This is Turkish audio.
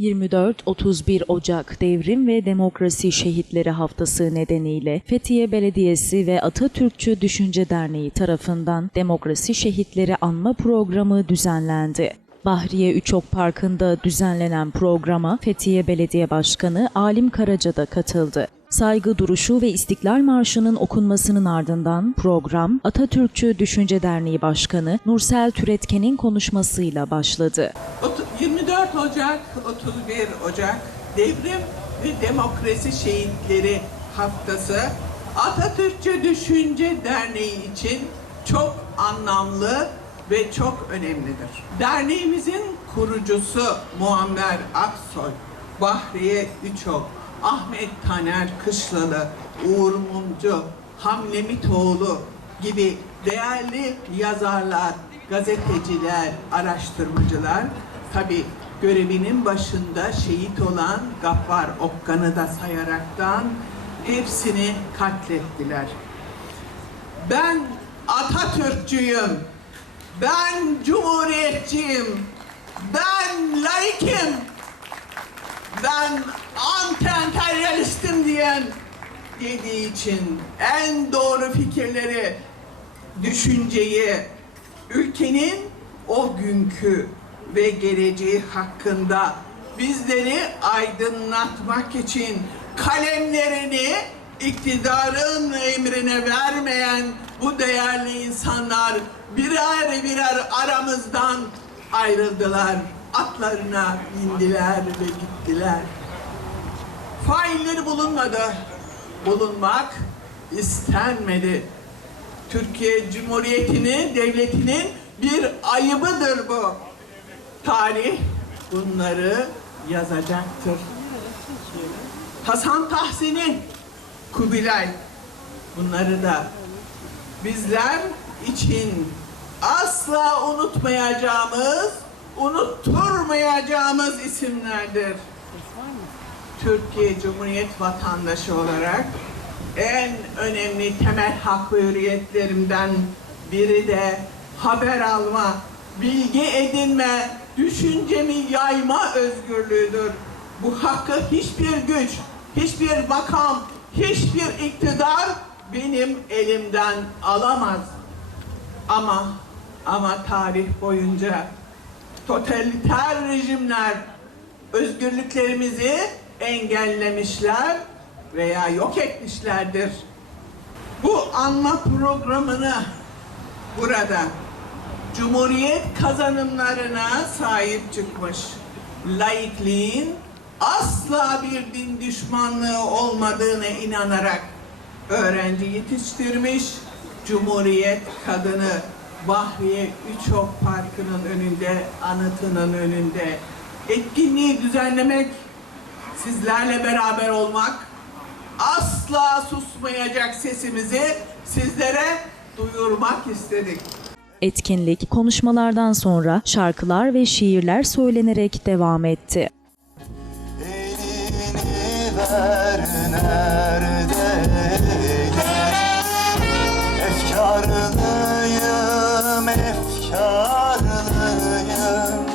24-31 Ocak Devrim ve Demokrasi Şehitleri Haftası nedeniyle Fethiye Belediyesi ve Atatürkçü Düşünce Derneği tarafından Demokrasi Şehitleri Anma Programı düzenlendi. Bahriye Üçok Parkı'nda düzenlenen programa Fethiye Belediye Başkanı Alim Karaca da katıldı. Saygı duruşu ve İstiklal Marşı'nın okunmasının ardından program Atatürkçü Düşünce Derneği Başkanı Nursel Türetken'in konuşmasıyla başladı. Otu- 24 Ocak, 31 Ocak Devrim ve Demokrasi Şehitleri Haftası Atatürkçe Düşünce Derneği için çok anlamlı ve çok önemlidir. Derneğimizin kurucusu Muammer Aksoy, Bahriye Üçok, Ahmet Taner Kışlalı, Uğur Mumcu, Hamle Mitoğlu gibi değerli yazarlar, gazeteciler, araştırmacılar tabi görevinin başında şehit olan Gaffar Okkan'ı da sayaraktan hepsini katlettiler. Ben Atatürkçüyüm. Ben Cumhuriyetçiyim. Ben laikim. Ben anti-emperyalistim diyen dediği için en doğru fikirleri, düşünceyi, ülkenin o günkü ve geleceği hakkında bizleri aydınlatmak için kalemlerini iktidarın emrine vermeyen bu değerli insanlar birer birer aramızdan ayrıldılar. Atlarına bindiler ve gittiler. Failleri bulunmadı. Bulunmak istenmedi. Türkiye Cumhuriyeti'nin, devletinin bir ayıbıdır bu. Tarih bunları yazacaktır. Hasan Tahsin'in, Kubilay bunları da bizler için asla unutmayacağımız, unutturmayacağımız isimlerdir. Türkiye Cumhuriyet vatandaşı olarak en önemli temel hak ve hürriyetlerimden biri de haber alma, bilgi edinme, düşüncemi yayma özgürlüğüdür. Bu hakkı hiçbir güç, hiçbir makam, hiçbir iktidar benim elimden alamaz. Ama ama tarih boyunca totaliter rejimler özgürlüklerimizi engellemişler veya yok etmişlerdir. Bu anma programını burada Cumhuriyet kazanımlarına sahip çıkmış. Laikliğin asla bir din düşmanlığı olmadığına inanarak öğrenci yetiştirmiş. Cumhuriyet kadını Bahriye Üçok Parkı'nın önünde, anıtının önünde etkinliği düzenlemek, sizlerle beraber olmak, asla susmayacak sesimizi sizlere duyurmak istedik. Etkinlik konuşmalardan sonra şarkılar ve şiirler söylenerek devam etti.